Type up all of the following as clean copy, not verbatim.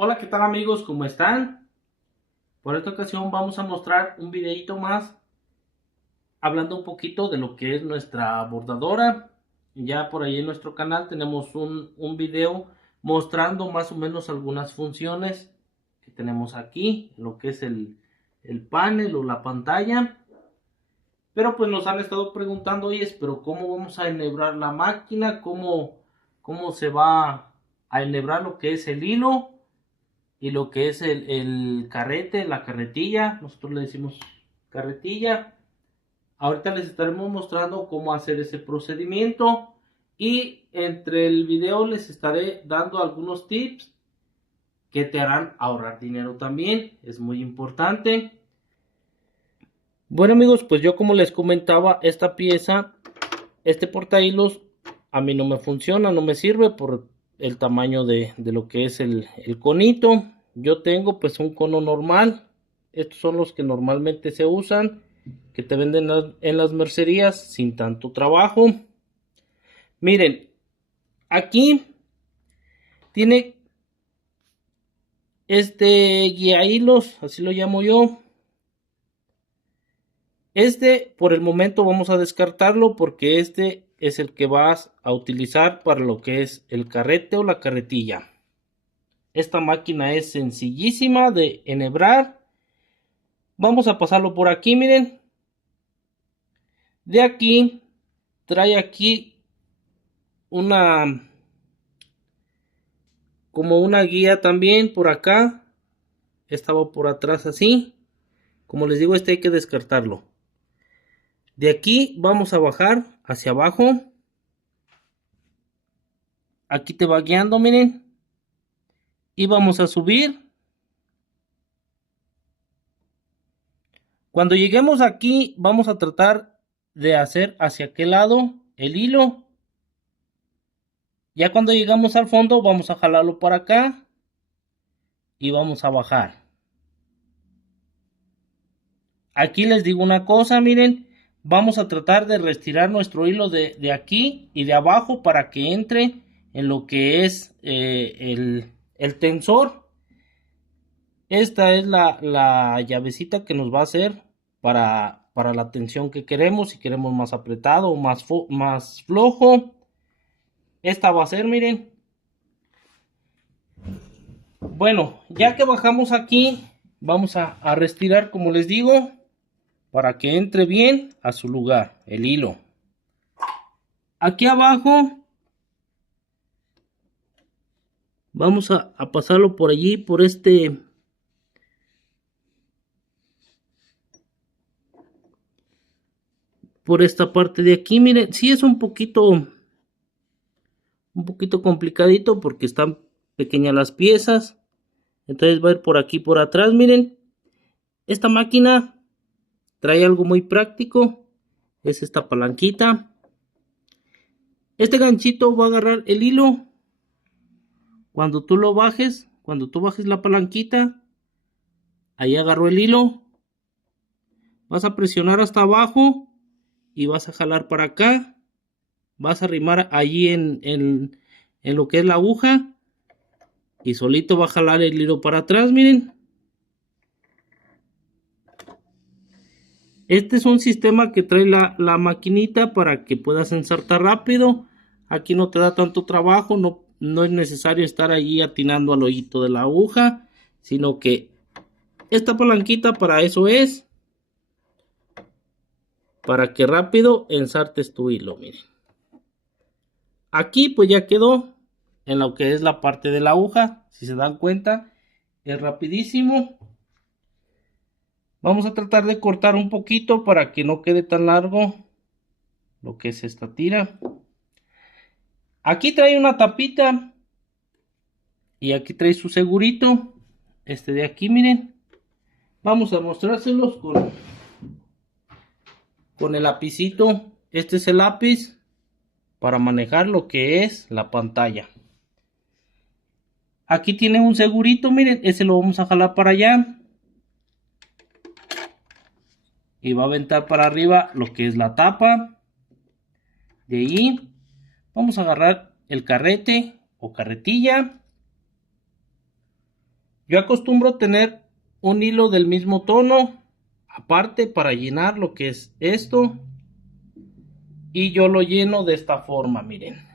Hola, ¿qué tal amigos? ¿Cómo están? Por esta ocasión vamos a mostrar un videito más hablando un poquito de lo que es nuestra bordadora. Ya por ahí en nuestro canal tenemos un video mostrando más o menos algunas funciones que tenemos aquí, lo que es el panel o la pantalla. Pero pues nos han estado preguntando, oye, pero ¿cómo vamos a enhebrar la máquina? ¿Cómo se va a enhebrar lo que es el hilo? Y lo que es el carrete, la carretilla, nosotros le decimos carretilla. Ahorita les estaremos mostrando cómo hacer ese procedimiento y entre el video les estaré dando algunos tips que te harán ahorrar dinero también, es muy importante. Bueno amigos, pues yo como les comentaba, esta pieza, este portahilos, a mí no me funciona, no me sirve por el tamaño de lo que es el conito. Yo tengo pues un cono normal. Estos son los que normalmente se usan, que te venden en las mercerías sin tanto trabajo. Miren, aquí tiene este guía hilos, así lo llamo yo. Este por el momento vamos a descartarlo porque este es el que vas a utilizar para lo que es el carrete o la carretilla. Esta máquina es sencillísima de enhebrar. Vamos a pasarlo por aquí, miren. De aquí, trae aquí una, como una guía también por acá. Estaba por atrás así. Como les digo, este hay que descartarlo. De aquí vamos a bajar hacia abajo. Aquí te va guiando, miren. Y vamos a subir. Cuando lleguemos aquí, vamos a tratar de hacer hacia aquel lado el hilo. Ya cuando llegamos al fondo, vamos a jalarlo para acá y vamos a bajar. Aquí les digo una cosa, miren, vamos a tratar de retirar nuestro hilo de aquí y de abajo para que entre en lo que es el tensor. Esta es la llavecita que nos va a hacer para la tensión que queremos, si queremos más apretado o más flojo. Esta va a ser, miren. Bueno, ya que bajamos aquí, vamos a retirar, como les digo, para que entre bien a su lugar el hilo. Aquí abajo vamos a pasarlo por allí, por esta parte de aquí. Miren, sí es un poquito complicadito porque están pequeñas las piezas. Entonces va a ir por aquí, por atrás. Miren, esta máquina trae algo muy práctico. Es esta palanquita. Este ganchito va a agarrar el hilo. Cuando tú bajes la palanquita, ahí agarró el hilo. Vas a presionar hasta abajo y vas a jalar para acá. Vas a arrimar allí en lo que es la aguja y solito va a jalar el hilo para atrás, miren. Este es un sistema que trae la maquinita para que puedas ensartar rápido. Aquí no te da tanto trabajo, no es necesario estar allí atinando al hoyito de la aguja, sino que esta palanquita para eso es, para que rápido ensartes tu hilo, miren. Aquí pues ya quedó en lo que es la parte de la aguja, si se dan cuenta, es rapidísimo. Vamos a tratar de cortar un poquito para que no quede tan largo lo que es esta tira. Aquí trae una tapita y aquí trae su segurito. Este de aquí, miren. Vamos a mostrárselos con el lapicito. Este es el lápiz para manejar lo que es la pantalla. Aquí tiene un segurito, miren, ese lo vamos a jalar para allá. Y va a aventar para arriba lo que es la tapa. De ahí vamos a agarrar el carrete o carretilla. Yo acostumbro tener un hilo del mismo tono aparte para llenar lo que es esto, y yo lo lleno de esta forma, miren.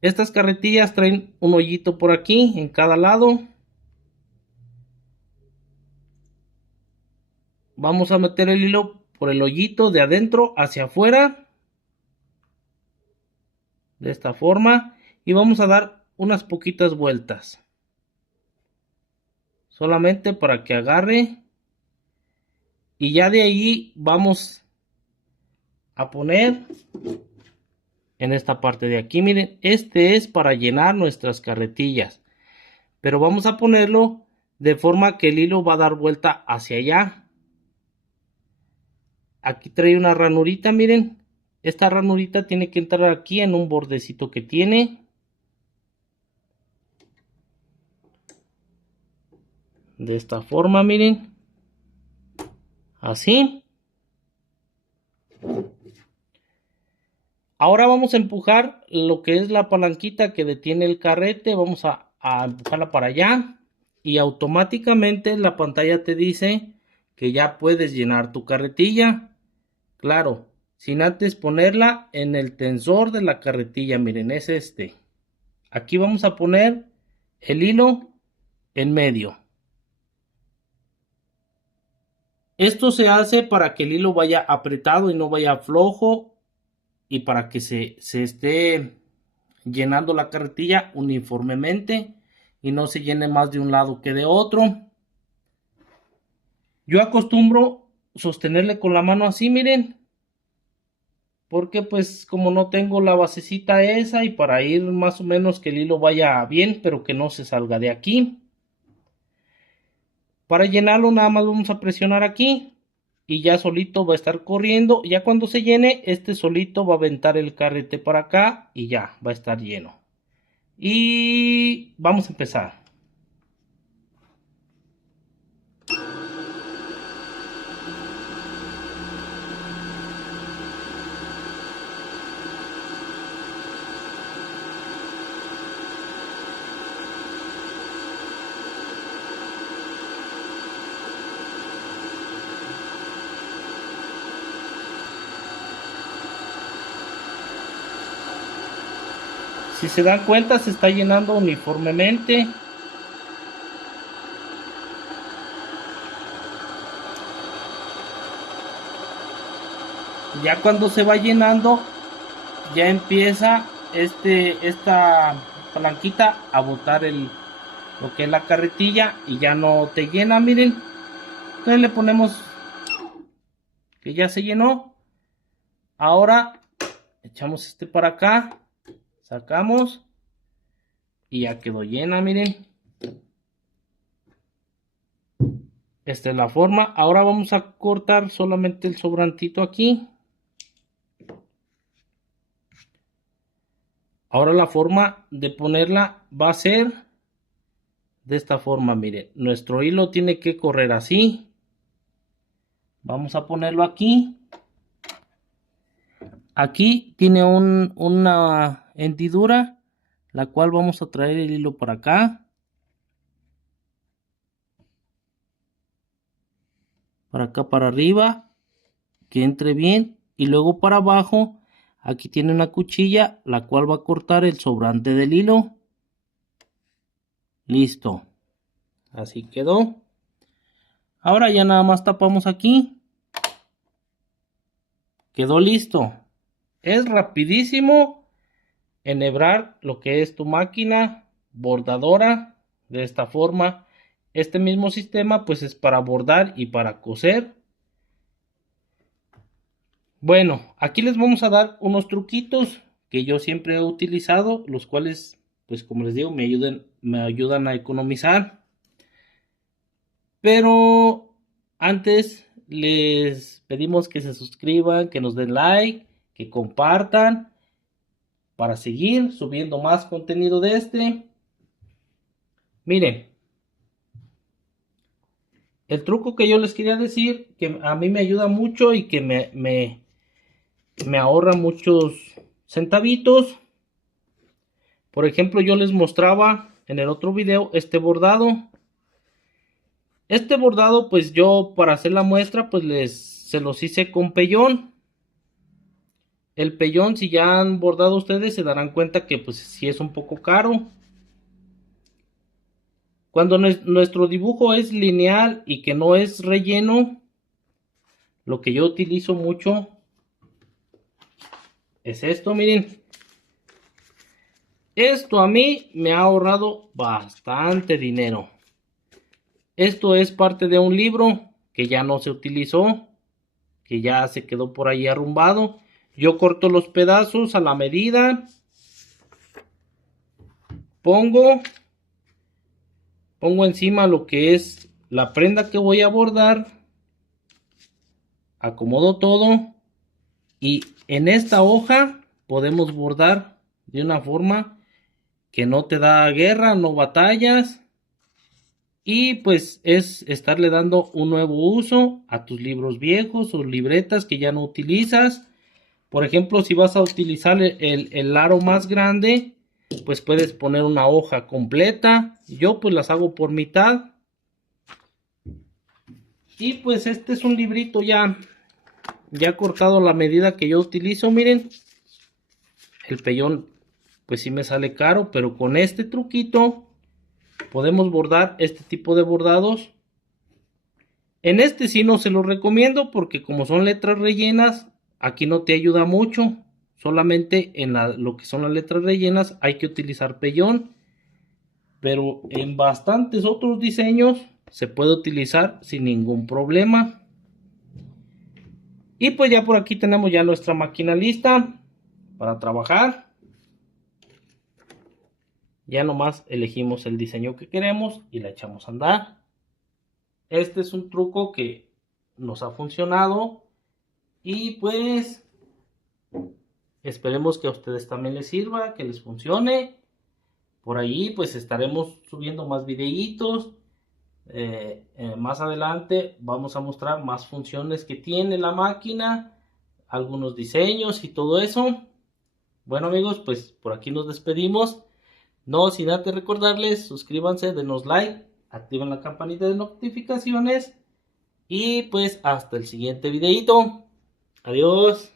Estas carretillas traen un hoyito por aquí en cada lado. Vamos a meter el hilo por el hoyito de adentro hacia afuera, de esta forma, y vamos a dar unas poquitas vueltas, solamente para que agarre, y ya de ahí vamos a poner en esta parte de aquí. Miren, este es para llenar nuestras carretillas, pero vamos a ponerlo de forma que el hilo va a dar vuelta hacia allá. Aquí trae una ranurita, miren. Esta ranurita tiene que entrar aquí en un bordecito que tiene. De esta forma, miren. Así. Ahora vamos a empujar lo que es la palanquita que detiene el carrete. Vamos a empujarla para allá. Y automáticamente la pantalla te dice que ya puedes llenar tu carretilla. Claro, sin antes ponerla en el tensor de la carretilla. Miren, es este. Aquí vamos a poner el hilo en medio. Esto se hace para que el hilo vaya apretado y no vaya flojo, y para que se esté llenando la carretilla uniformemente y no se llene más de un lado que de otro. Yo acostumbro sostenerle con la mano así, miren, porque pues como no tengo la basecita esa, y para ir más o menos que el hilo vaya bien pero que no se salga de aquí. Para llenarlo nada más vamos a presionar aquí y ya solito va a estar corriendo. Ya cuando se llene, este solito va a aventar el carrete para acá y ya va a estar lleno. Y vamos a empezar. Si se dan cuenta, se está llenando uniformemente. Ya cuando se va llenando, ya empieza esta palanquita a botar lo que es la carretilla y ya no te llena, miren. Entonces le ponemos que ya se llenó. Ahora echamos este para acá, sacamos y ya quedó llena, miren. Esta es la forma. Ahora vamos a cortar solamente el sobrantito aquí. Ahora la forma de ponerla va a ser de esta forma, miren. Nuestro hilo tiene que correr así. Vamos a ponerlo aquí. Aquí tiene una hendidura, la cual vamos a traer el hilo por acá. Para acá, para arriba, que entre bien. Y luego para abajo, aquí tiene una cuchilla, la cual va a cortar el sobrante del hilo. Listo. Así quedó. Ahora ya nada más tapamos aquí. Quedó listo. Es rapidísimo enhebrar lo que es tu máquina bordadora de esta forma. Este mismo sistema pues es para bordar y para coser. Bueno, aquí les vamos a dar unos truquitos que yo siempre he utilizado, los cuales pues como les digo me ayudan a economizar. Pero antes les pedimos que se suscriban, que nos den like, que compartan para seguir subiendo más contenido de este. Miren, el truco que yo les quería decir, que a mí me ayuda mucho y que me ahorra muchos centavitos. Por ejemplo, yo les mostraba en el otro video este bordado. Este bordado, pues yo para hacer la muestra, pues se los hice con pellón. El pellón, si ya han bordado ustedes, se darán cuenta que pues sí es un poco caro. Cuando nuestro dibujo es lineal y que no es relleno, lo que yo utilizo mucho es esto, miren. Esto a mí me ha ahorrado bastante dinero. Esto es parte de un libro que ya no se utilizó, que ya se quedó por ahí arrumbado. Yo corto los pedazos a la medida. Pongo encima lo que es la prenda que voy a bordar. Acomodo todo. Y en esta hoja podemos bordar de una forma que no te da guerra, no batallas. Y pues es estarle dando un nuevo uso a tus libros viejos o libretas que ya no utilizas. Por ejemplo, si vas a utilizar el aro más grande, pues puedes poner una hoja completa. Yo pues las hago por mitad. Y pues este es un librito ya cortado a la medida que yo utilizo. Miren, el pellón pues sí me sale caro, pero con este truquito podemos bordar este tipo de bordados. En este sí no se lo recomiendo porque como son letras rellenas, aquí no te ayuda mucho. Solamente en lo que son las letras rellenas hay que utilizar pellón. Pero en bastantes otros diseños se puede utilizar sin ningún problema. Y pues ya por aquí tenemos ya nuestra máquina lista para trabajar. Ya nomás elegimos el diseño que queremos y la echamos a andar. Este es un truco que nos ha funcionado y pues esperemos que a ustedes también les sirva, que les funcione. Por ahí pues estaremos subiendo más videitos. Más adelante vamos a mostrar más funciones que tiene la máquina, algunos diseños y todo eso. Bueno amigos, pues por aquí nos despedimos. No sin antes recordarles, suscríbanse, denos like, activen la campanita de notificaciones y pues hasta el siguiente videito. Adiós.